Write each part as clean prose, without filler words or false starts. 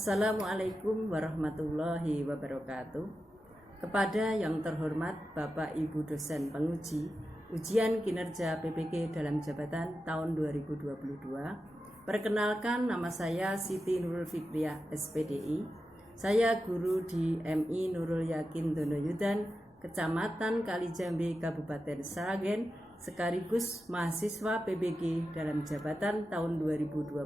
Assalamualaikum warahmatullahi wabarakatuh. Kepada yang terhormat Bapak Ibu dosen penguji ujian kinerja PPG dalam jabatan tahun 2022. Perkenalkan, nama saya Siti Nurul Fikriah SPDI. Saya guru di MI Nurul Yakin Donoyudan, Kecamatan Kalijambe, Kabupaten Sragen, sekaligus mahasiswa PPG dalam jabatan tahun 2022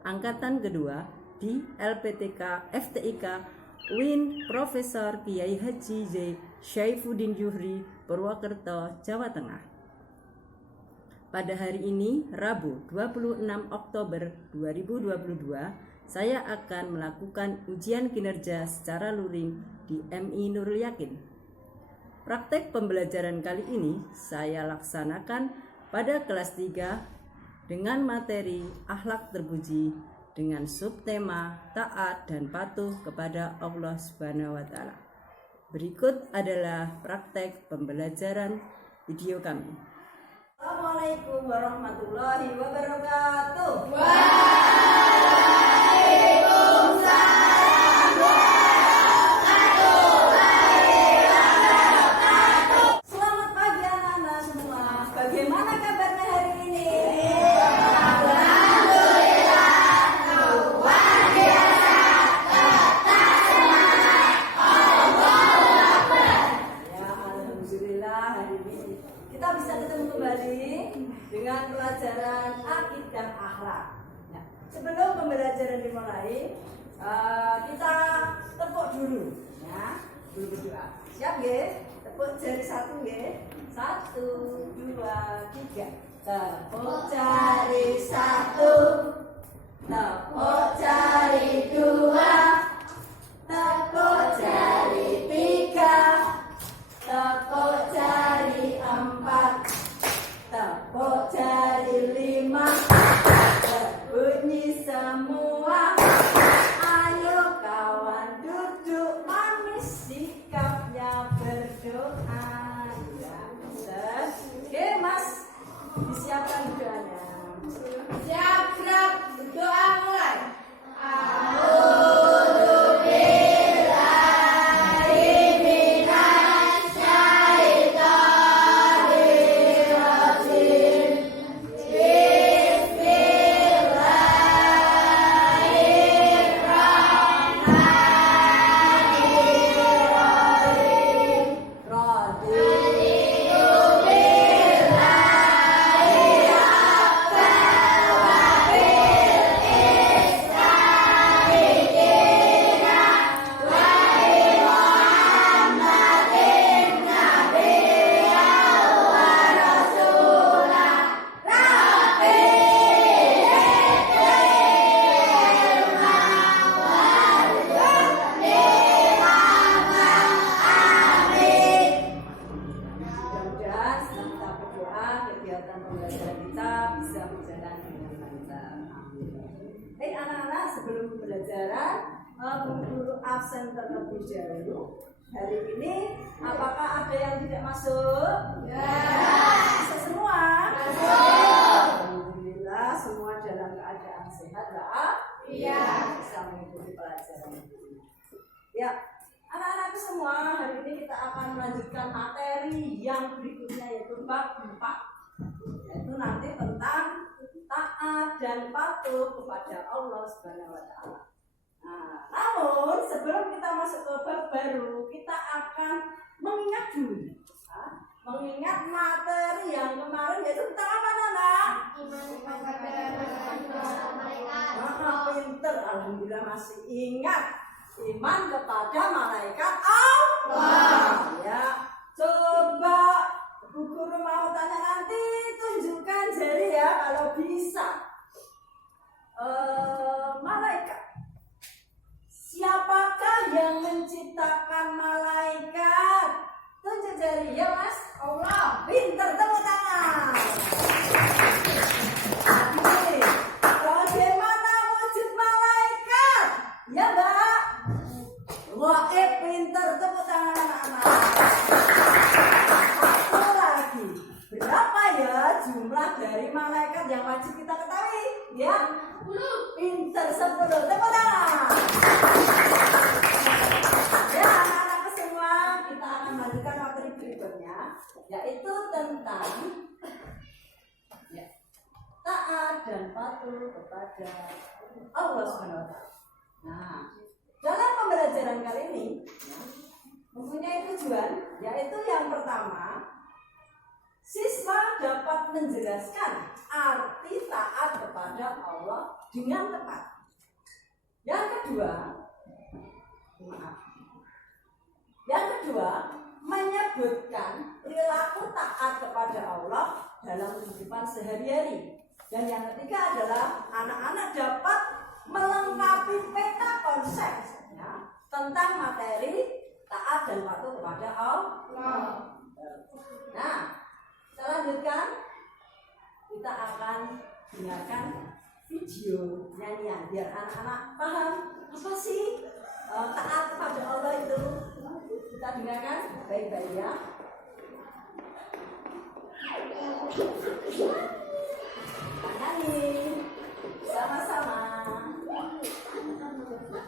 angkatan kedua di LPTK FTIK UIN Profesor Kiai Haji Z. Syaifuddin Juhri, Purwokerto, Jawa Tengah. Pada hari ini, Rabu 26 Oktober 2022, saya akan melakukan ujian kinerja secara luring di MI Nurul Yakin. Praktek pembelajaran kali ini saya laksanakan pada kelas 3 dengan materi akhlak terpuji dengan subtema taat dan patuh kepada Allah Subhanahu wa taala. Berikut adalah praktek pembelajaran video kami. Assalamualaikum warahmatullahi wabarakatuh. Selamat pagi anak-anak semua. Bagaimana kabarnya hari ini? Kita bisa ketemu kembali dengan pelajaran akidah akhlak. Nah, sebelum pembelajaran dimulai, kita tepuk dulu, ya, dulu berdoa. Siap ya? Tepuk jari satu ya. 1, 2, 3. Tepuk jari 1, tepuk jari 2, tepuk jari 3. Tepuk jari 4, tepuk jari 5, berbunyi semua. Ayo kawan duduk manis, sikapnya berdoa. Ya, oke mas, disiapkan doanya. Siap, berdoa mulai. Anak-anak, sebelum pembelajaran, guru absen terlebih dahulu. Hari ini, apakah ada yang tidak masuk? Ya. Bisa semua? Masuk. Alhamdulillah, semua dalam keadaan sehat, lah. Iya. Bisa mengikuti pelajaran ini. Ya, anak-anakku semua, hari ini kita akan melanjutkan materi yang berikutnya, yaitu bab 4. Yaitu nanti tentang taat dan patuh kepada Allah Subhanahu wa taala. Nah, namun sebelum kita masuk ke bab baru, kita akan mengingat dulu. Mengingat materi yang kemarin, yaitu tentang apa, Nana? Pinter, alhamdulillah masih ingat. Iman kepada malaikat Allah. Ya, coba Bu Guru mau tanya nanti, tunjukkan jari ya kalau bisa. Malaikat. Siapakah yang menciptakan malaikat? Tunjuk jari ya mas. Allah. Pinter, tepuk tangan. Bagaimana wujud malaikat? Ya mbak. Wah, pinter, tepuk tangan anak-anak. Berapa ya jumlah dari malaikat yang wajib kita ketahui? Ya, 10. Pinter, 10. Tepuk tangan. yaitu tentang ya, taat dan patuh kepada Allah Subhanahu wa taala. Nah, dalam pembelajaran kali ini ya, mempunyai tujuan, yaitu yang pertama, siswa dapat menjelaskan arti taat kepada Allah dengan tepat. Yang kedua, menyebutkan perilaku taat kepada Allah dalam kehidupan sehari-hari. Dan yang ketiga adalah anak-anak dapat melengkapi peta konsep ya, tentang materi taat dan patuh kepada Allah. Nah, kita lanjutkan. Kita akan dengarkan video nyanyian biar anak-anak paham apa sih taat kepada Allah itu. Kita dengarkan baik-baik ya. Nyanyi sama-sama. Nyanyi sambil mendengarkan.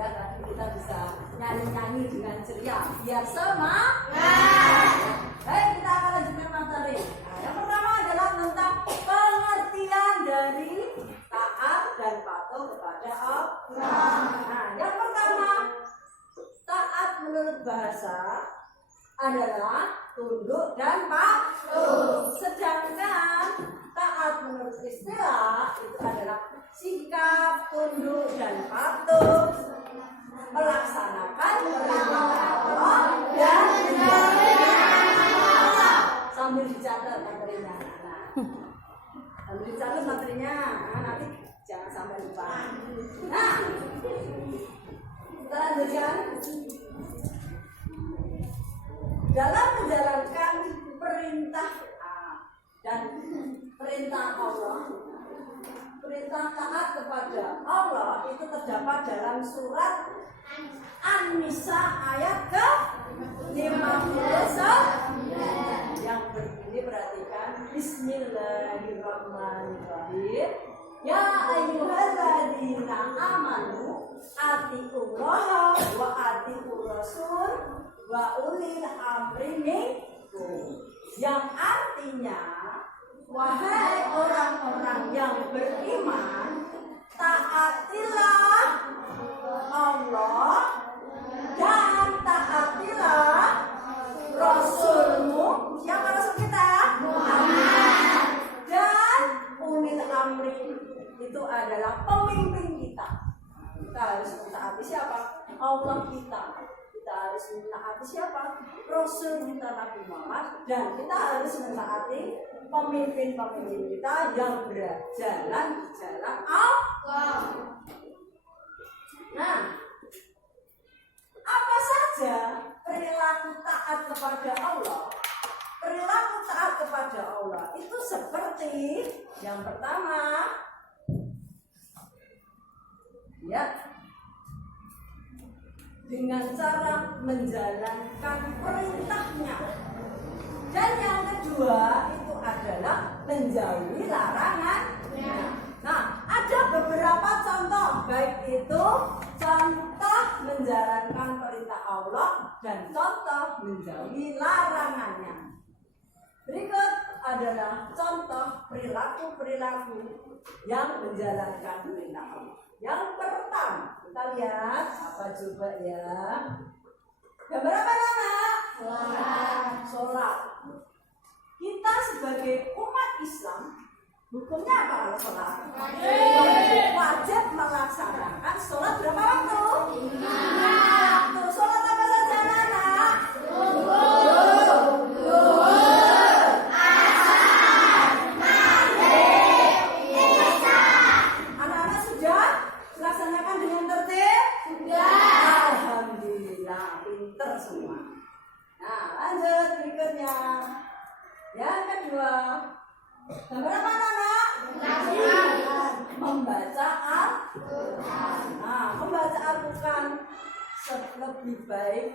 Tadi kita bisa nyanyi-nyanyi dengan ceria biar semangat. Baik, kita akan lanjutkan materi. Nah, yang pertama adalah tentang pengertian dari taat dan patuh kepada Allah. Nah, yang pertama, taat menurut bahasa adalah tunduk dan patuh. Sedangkan taat menurut istilah itu adalah sikap tunduk dan patuh, melaksanakan perintah Allah dan sambil dicatat materinya. Sambil dicatat materinya, nanti jangan sampai lupa. Nah, kita lanjutkan. Dalam menjalankan perintah dan perintah Allah, perintah taat kepada Allah itu terdapat dalam surat An-Nisa ayat ke-59 yang berbunyi, perhatikan, Bismillahirrahmanirrahim. Ya ayyuhalladzina amanu atiullaha wa atiur rasul wa ulil amri minkum, yang artinya wahai orang-orang yang beriman, taatilah Allah dan taatilah Rasulmu. Siapa Rasul kita? Muhammad. Dan ulil amri itu adalah pemimpin kita. Kita harus mentaati siapa? Allah kita. Kita harus mentaati siapa? Rasul kita Nabi Muhammad. Dan kita harus mentaati pemimpin-pemimpin kita yang berjalan di jalan Allah. Nah, apa saja perilaku taat kepada Allah? Perilaku taat kepada Allah itu seperti yang pertama, ya, dengan cara menjalankan perintahnya. Dan yang kedua itu adalah menjauhi larangannya. Nah, ada beberapa contoh, baik itu contoh menjalankan perintah Allah dan contoh menjauhi larangannya. Berikut adalah contoh perilaku-perilaku yang menjalankan perintah Allah. Yang pertama, kita lihat apa coba ya? Gambar apa nama? Sholat. Kita sebagai umat Islam, hukumnya apa kalau sholat? Wajib melaksanakan sholat berapa waktu? 5 waktu. Sholat apa saja anak? Anak-anak sudah melaksanakan dengan tertib? Sudah. Alhamdulillah, pinter semua. Nah, lanjut berikutnya. Yang kedua, gambar apa anak? Membaca Al-Quran. Nah, membaca Al-Quran lebih baik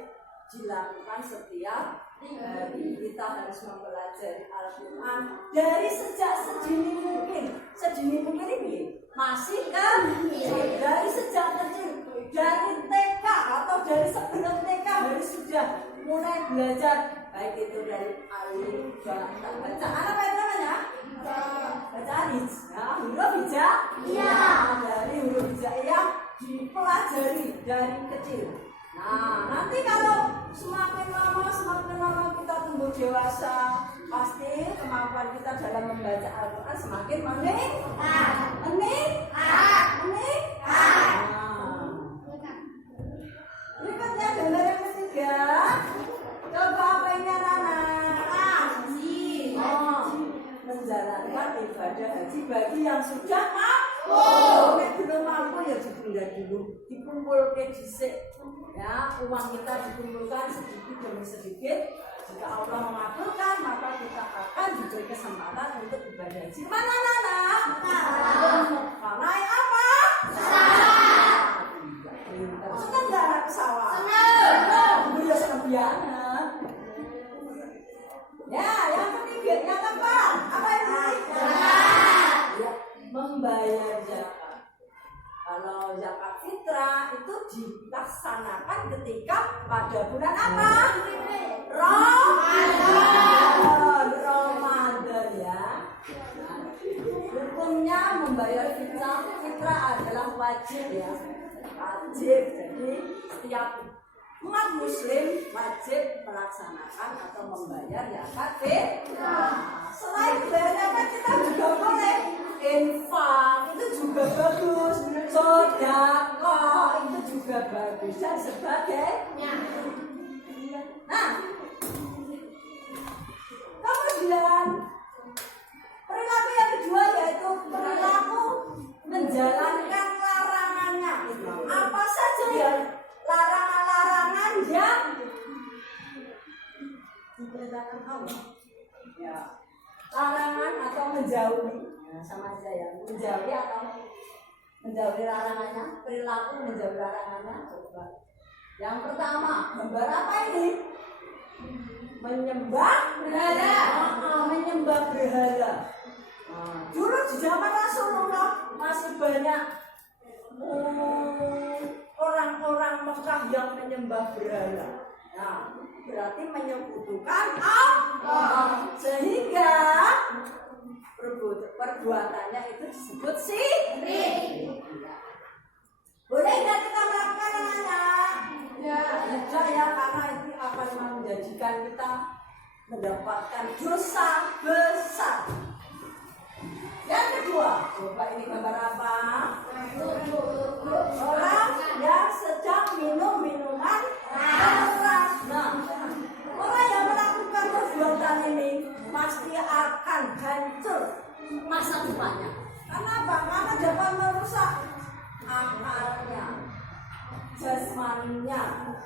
dilakukan setiap hari. Kita harus mempelajari Al-Quran dari sejak sedini mungkin. Sedini mungkin ini masih kan? Dari sejak kecil, dari TK atau dari sebelum TK harus sudah mulai belajar, baik itu dari alif bacaan apa itu namanya? Bacaan huruf hijaiyah. Dari huruf hijaiyah dipelajari dari kecil. Nah, nanti kalau semakin lama kita tumbuh dewasa, pasti kemampuan kita dalam membaca Al-Quran semakin meningkat. Berikutnya gambar yang ketiga. Coba apa ini anak-anak? Menjalankan ibadah haji bagi yang sudah mampu. Nek belum mampu ya ditunda dulu, dikumpulkan dhisik. Ya, uang kita dikumpulkan sedikit demi sedikit. Jika Allah mengabulkan, maka kita akan diberi kesempatan untuk ibadah haji. Mana anak-anak? Karena apa? Senang nggak anak pesawat? Senang. Ya senang banget. Ya, yang ketiga, yang keempat, apa ini? Ya, membayar zakat. Kalau zakat fitrah itu dilaksanakan ketika pada bulan apa? Ramadan ya. Hukumnya membayar fitrah adalah wajib ya. Wajib, jadi setiap umat muslim wajib melaksanakan atau membayar zakat fitrah. Selain bayar zakat kita juga boleh infak, itu juga bagus. Sedekah itu juga bagus dan sebagainya. Nah, kemudian perilaku yang kedua yaitu perilaku menjalankan larangannya. Apa saja ya larangan-larangan yang diperintahkan Allah? Ya, larangan atau menjauhi, ya, sama aja ya, menjauhi atau menjauhi larangannya, perilaku menjauhi larangannya. Coba. Yang pertama, gambar apa ini? Menyembah berhala. Menyembah berhala. Dulu di zaman Rasulullah masih banyak orang-orang Mekah yang menyembah berhala. Nah, berarti menyekutukan Allah. Sehingga perbuatannya itu disebut syirik. Boleh nggak kita melakukan anak? Ya, ya, karena itu akan menjadikan kita mendapatkan dosa besar. Yang kedua, coba ini gambar apa? Orang yang sedang minum minuman keras. Nah, orang yang melakukan perbuatan ini pasti akan hancur masa depannya. Kenapa? Karena dapat merusak akalnya, jasmaninya,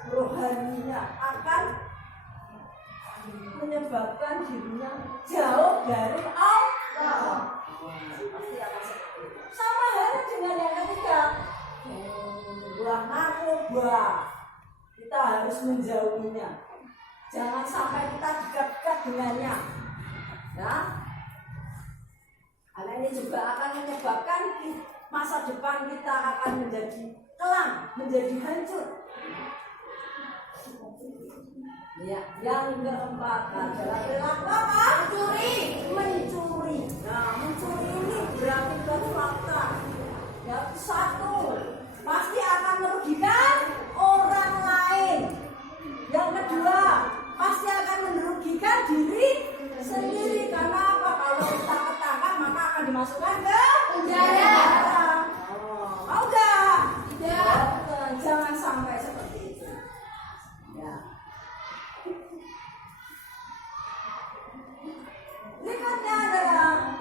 rohaninya, akan menyebabkan dirinya jauh dari Allah. Sama halnya dengan yang ketiga, buah narkoba, kita harus menjauhinya. Jangan sampai kita dekat-dekat dengannya, ya. Karena ini juga akan menyebabkan masa depan kita akan menjadi kelam, menjadi hancur. Ya, yang keempat adalah perilaku apa? Mencuri. Nah, mencuri ini berarti fakta. Ya, satu, pasti akan merugikan orang lain. Yang kedua, pasti akan merugikan diri sendiri. Karena apa? Kalau kita ketangkap maka akan dimasukkan ke penjara. Mau nggak? Tidak. Jangan sampai seperti itu. Ya. Berikutnya adalah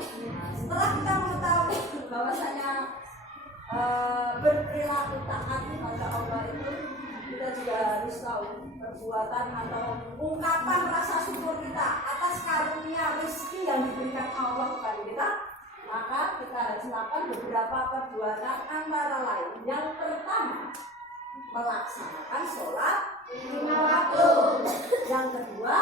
setelah kita mengetahui bahwasanya berperilaku taat kepada Allah itu, kita juga harus tahu perbuatan atau ungkapan rasa syukur kita atas karunia rezeki yang diberikan Allah kepada kita. Maka kita harus melakukan beberapa perbuatan antara lain. Yang pertama, melaksanakan sholat 5 waktu. Yang kedua,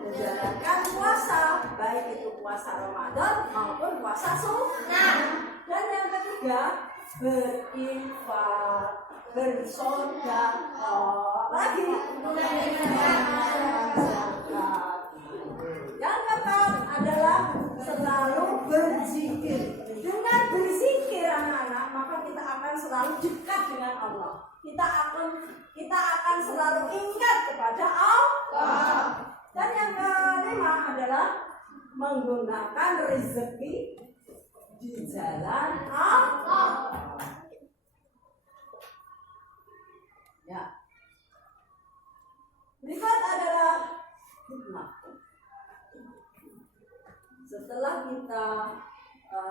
menjalankan puasa, baik itu puasa Ramadan maupun puasa sunnah. Dan yang ketiga, berinfak, bersedekah, lagi yang keempat adalah selalu berzikir. Dengan berzikir anak-anak, maka kita akan selalu dekat dengan Allah. Kita akan selalu ingat kepada Allah. Dan yang kelima adalah menggunakan rezeki di jalan Allah. Ya. Berikut adalah hikmah. Setelah kita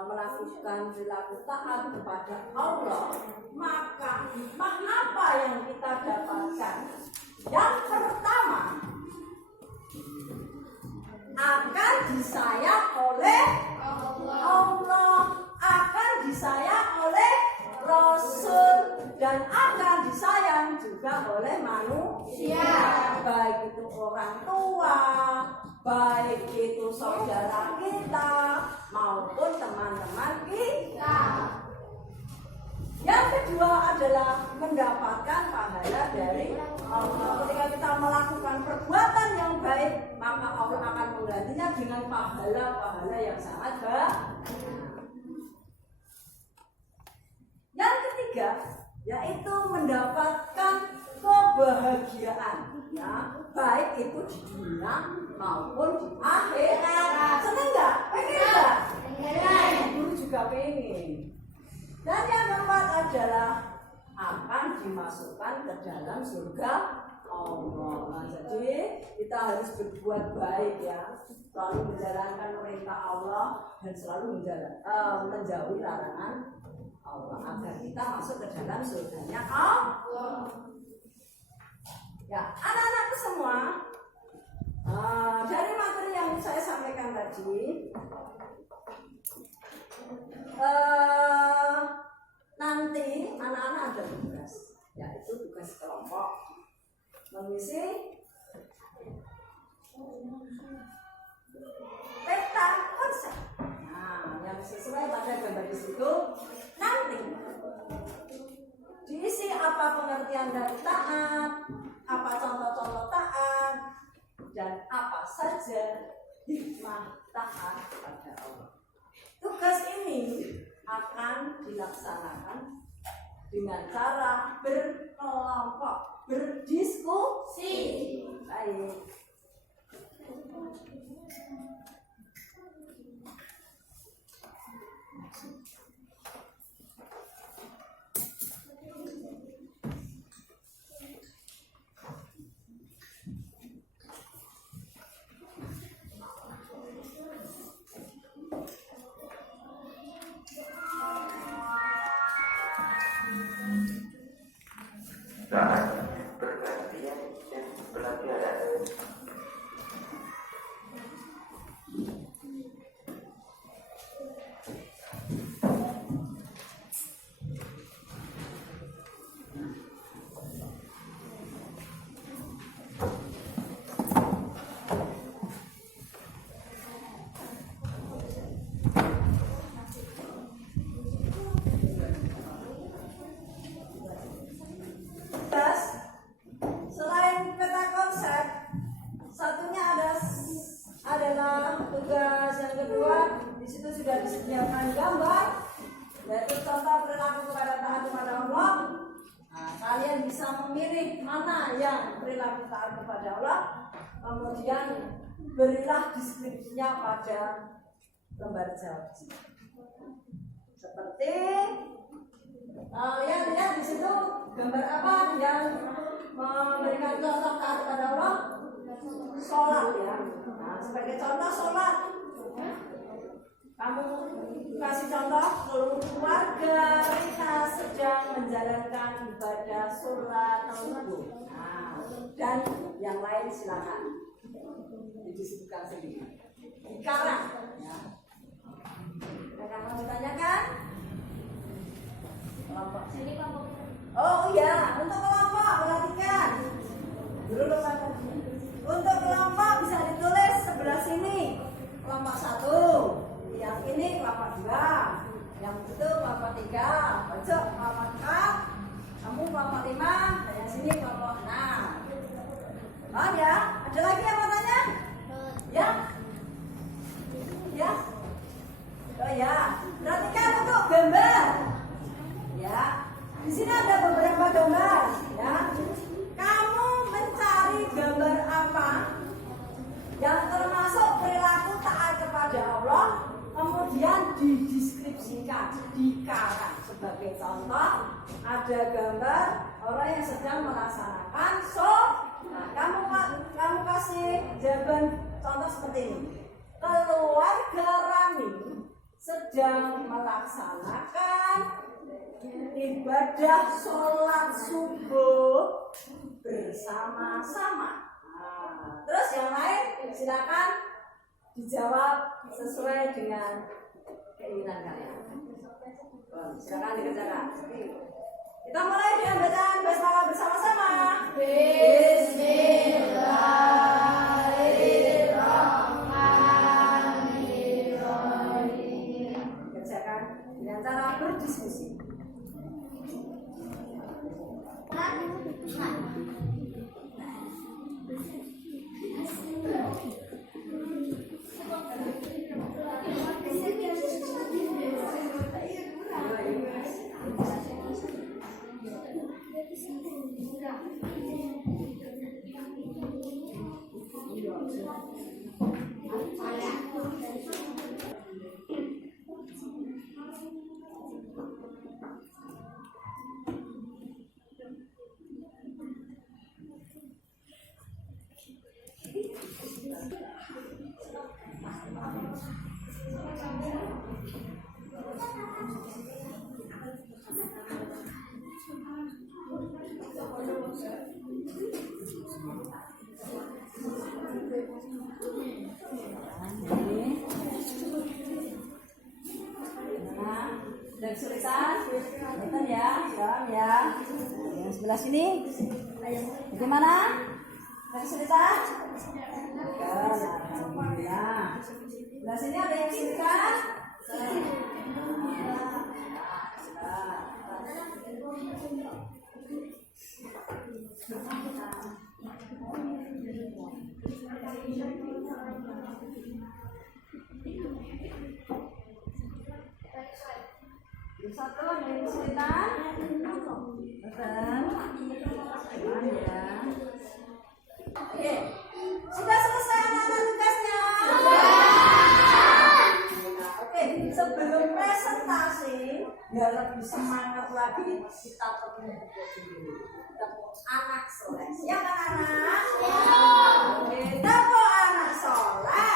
melakukan perilaku taat kepada Allah, maka hikmah apa yang kita dapatkan? Yang pertama, akan disayang oleh Allah, akan disayang oleh Rasul, dan akan disayang juga oleh manusia, baik itu orang tua, baik itu saudara kita maupun teman-teman kita. Yang kedua adalah mendapatkan pahala dari Allah. Ketika kita melakukan perbuatan yang baik, maka Allah akan menggantinya dengan pahala-pahala yang sangat baik. Yang ketiga, yaitu mendapatkan kebahagiaan, ya, baik itu di dunia maupun di akhirat. Seneng nggak? Pengen nggak? Guru juga pengen. Dan yang keempat adalah akan dimasukkan ke dalam surga Allah. Nah, jadi kita harus berbuat baik, ya, selalu menjalankan perintah Allah dan selalu menjauhi larangan Allah agar kita masuk ke dalam surganya Allah. Ya, anak-anakku semua, dari materi yang saya sampaikan tadi, nanti anak-anak ada tugas, yaitu tugas kelompok mengisi peta konsep. Nah, yang sesuai pada gambar di situ nanti diisi apa pengertian dari taat, apa contoh-contoh taat, saja hikmah taat pada Allah. Tugas ini akan dilaksanakan dengan cara berkelompok, berdiskusi. Baik. Saat pergantian dan pelajaran. Selain peta konsep, satunya adalah tugas yang kedua. Di situ sudah disediakan gambar, yaitu contoh perilaku kepada taat kepada Allah. Nah, kalian bisa memilih mana yang perilaku taat kepada Allah, kemudian berilah deskripsinya pada lembar jawab. Seperti kalian lihat di situ gambar apa yang memberikan contoh taat kepada Allah? Sholat ya. Nah, sebagai contoh sholat, kamu kasih contoh keluarga kita sedang menjalankan ibadah sholat subuh. Nah, dan yang lain silakan didiskusikan sendiri. Dikarang. Ya. Akan mau ditanyakan? Kelompok sini kelompok. Oh iya, untuk kelompok perhatikan. Dulu untuk kelompok bisa ditulis sebelah sini. Kelompok 1, yang ini kelompok 2, yang itu kelompok 3, pojok kelompok 4, kamu kelompok 5, dan yang sini kelompok 6. Oh ya, ada lagi yang mau tanya? Ya? Ya? Oh ya, perhatikan untuk gambar. Ya, di sini ada beberapa gambar. Ya, kamu mencari gambar apa yang termasuk perilaku taat kepada Allah, kemudian dideskripsikan, dikarang. Sebagai contoh, ada gambar orang yang sedang melaksanakan nah, kamu kasih jawaban contoh seperti ini. Keluarga Rami sedang melaksanakan ibadah sholat subuh bersama-sama. Nah, terus yang lain silakan dijawab sesuai dengan keinginan kalian. Silakan dikerjakan. Kita mulai dengan bacaan basmalah bersama-sama. Bismillahirrahmanirrahim. Kerjakan dengan cara berdiskusi. Dan kesulitan, kelihatan ya, dalam ya. Yang sebelah sini, bagaimana? Ada kesulitan? Alhamdulillah. Sebelah sini ada yang kesulitan? Satu yang kesulitan. Betul. Ya. Oke. Sudah selesai anak-anak tugasnya? Oke, sebelum presentasi biar lebih semangat lagi kita tepuk dulu. Tepuk anak soleh. Siap anak-anak? Oke, tepuk anak soleh.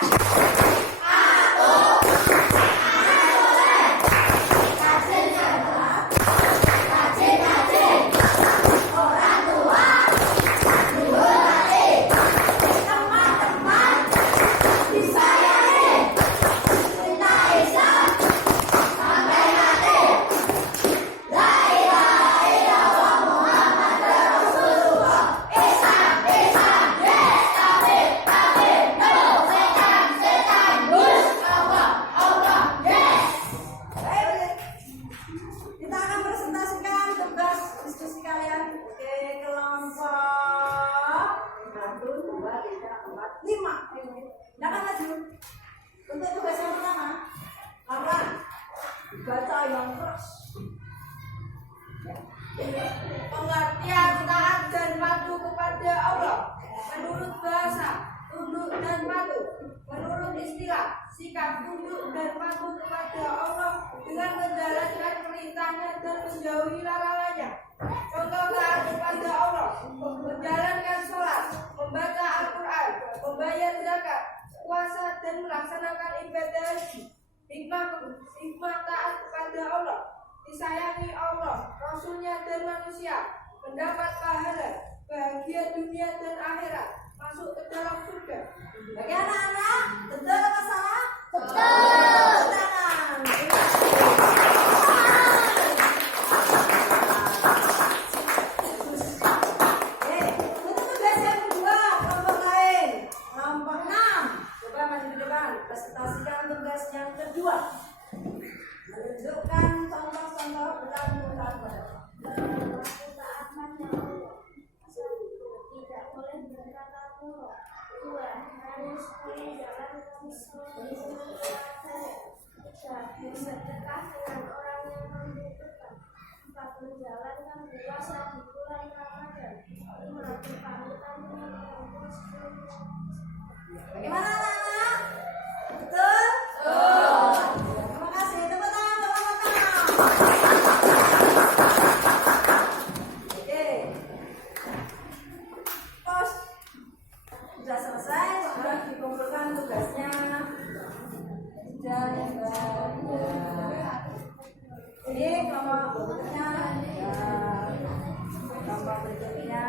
Pengertian taat dan patuh kepada Allah menurut bahasa tunduk dan patuh, menurut istilah sikap tunduk dan patuh kepada Allah dengan menjalankan perintahnya dan menjauhi larangannya. Contoh taat kepada Allah: menjalankan sholat, membaca Al-Quran, membayar zakat, puasa dan melaksanakan ibadah haji. Hikmah taat kepada Allah: disayangi Allah, Rasulnya dan manusia, mendapat pahala, bahagia dunia dan akhirat, masuk ke dalam surga. Bagi anak-anak, betul apa salah? Betul. Oke, untuk tugas yang kedua, kelompok lain, kelompok 6. Coba maju ke depan, presentasikan tugas yang kedua. Menunjukkan contoh-contoh bertanggung jawab. Tidak boleh berkata buruk. 2. Harus menjalankan sholat. 3. Bersedekah dengan orang yang membutuhkan. 4. Menjalankan puasa di bulan Ramadan. 5. Berpamitan dengan orang tua sebelum. Bagaimana anak-anak? Betul? Betul. Terima kasih. Tepuk tangan, tepuk tangan. Oke. Pos. Sudah selesai, sudah dikumpulkan tugasnya. Dan ini kelompok berikutnya. Kelompok berikutnya.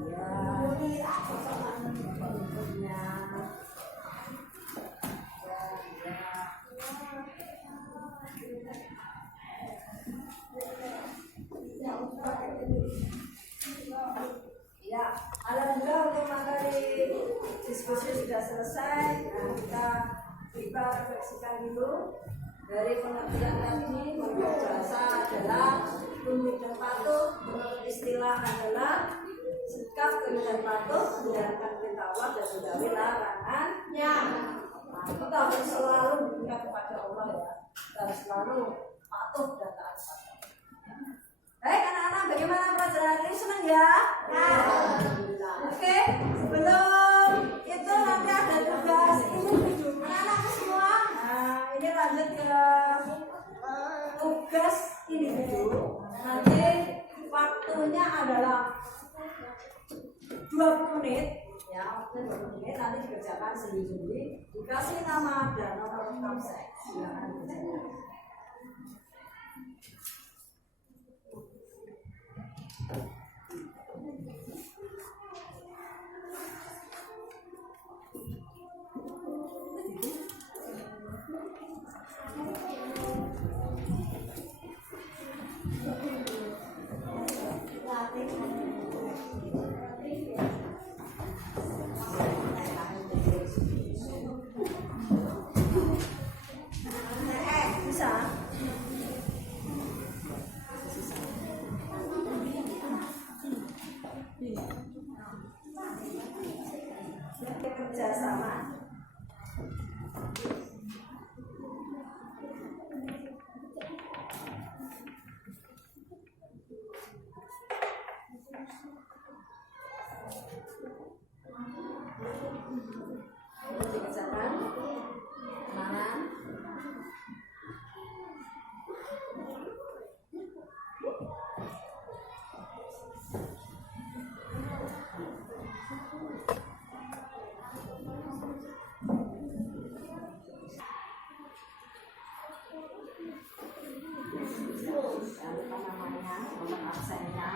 Berikutnya. Ya, alhamdulillah untuk materi diskusi sudah selesai. Nah, kita refleksikan dulu dari pengertian tadi. Menurut bahasa adalah tunduk dan patuh, menurut istilah adalah sikap tunduk dan patuh, menjalankan perintah Allah dan menjauhi larangannya. Nah, kita harus selalu berpihak kepada Allah ya. Kita harus selalu patuh dan taat kepada Allah. Baik anak-anak, bagaimana pelajaran ini? Senang ya? Alhamdulillah. Oke, sebelum itu nanti ada tugas individu. Anak-anak semua, nah ini lanjut ke tugas individu. Nanti waktunya adalah 20 menit. Ya, waktunya 20 menit. Nanti dikerjakan sendiri-sendiri. Dikasih nama dan nomor absen. Silakan dikerjakan. nomor absennya.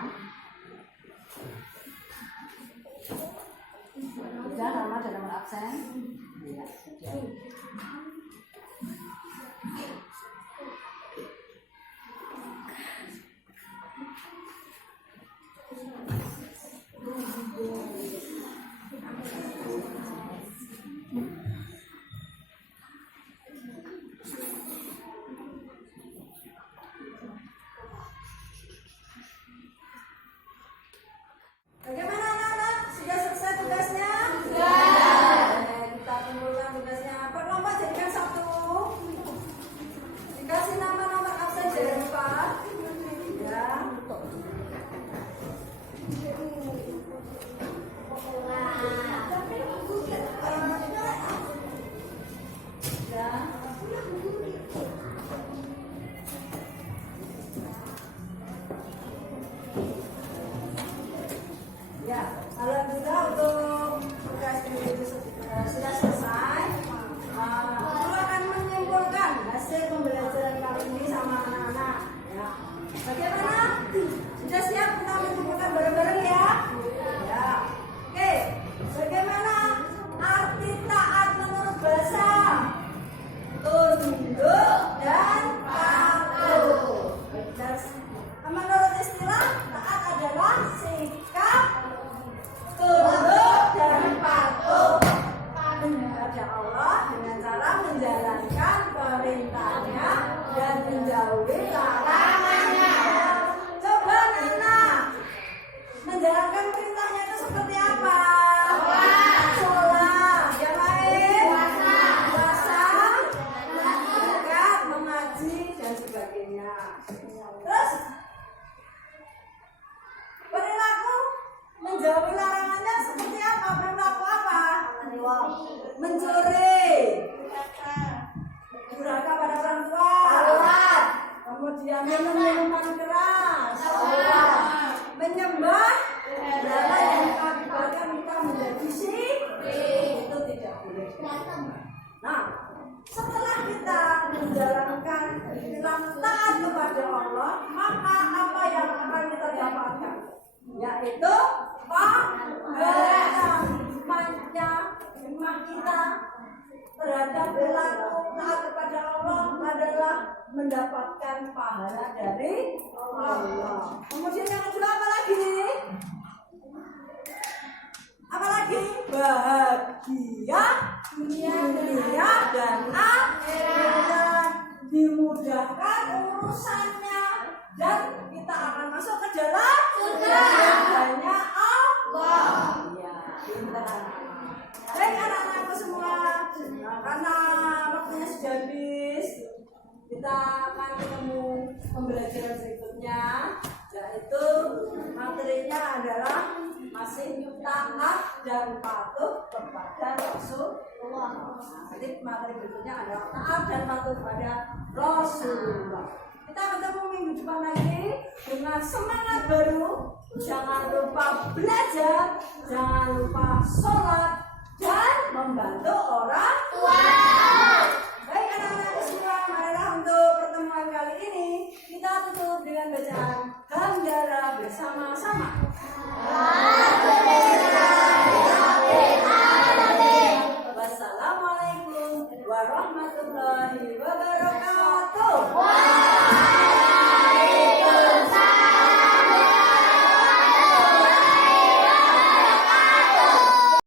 Sudah nama dan nomor absen? Iya, sudah. Bagaimana anak-anak? Sudah selesai tugasnya? Sudah. Kita kumpulkan tugasnya. Berlomba jadikan satu. Dikasih nama-nama absen jangan lupa. Ya. Ya, alhamdulillah untuk tugas ini sudah selesai. Guru akan menyimpulkan hasil pembelajaran kali ini sama anak-anak. Ya. Bagaimana? Sudah siap kita menyimpulkan bareng-bareng ya? Ya. Oke, bagaimana arti taat menurut bahasa? Tunduk dan patuh. Menurut istilah, taat adalah sikap tunduk dan patuh kepada Allah dengan cara menjalankan perintahnya dan menjauhi larangannya. Coba anak menjalankan perintahnya itu seperti apa? Sholat, yang lain puasa, zakat, mengaji dan sebagainya. Terus perilaku menjauhi larangannya seperti apa? Perilaku apa? Mencuri, durhaka pada orang tua, kemudian minum minuman keras, menyembah berhala yang mengakibatkan kita menjadi syirik, itu tidak boleh. Nah, setelah kita menjalankan perilaku taat kepada Allah, maka apa yang akan kita dapatkan? Yaitu pahala. Hikmah kita terhadap perilaku taat kepada Allah adalah mendapatkan pahala dari Allah. Kemudian yang kedua apa lagi? Apa lagi? Bahagia dunia dan akhirat, dimudahkan urusannya dan kita akan masuk ke dalam surganya Allah. Ya, pintar. Baik anak-anakku semua, nah, karena waktunya sudah habis, kita akan ketemu pembelajaran berikutnya, yaitu materinya adalah masih taat dan patuh kepada Rasulullah. Jadi materi berikutnya adalah taat dan patuh kepada Rasulullah. Kita ketemu minggu depan lagi dengan semangat baru. Jangan lupa belajar, jangan lupa sholat dan membantu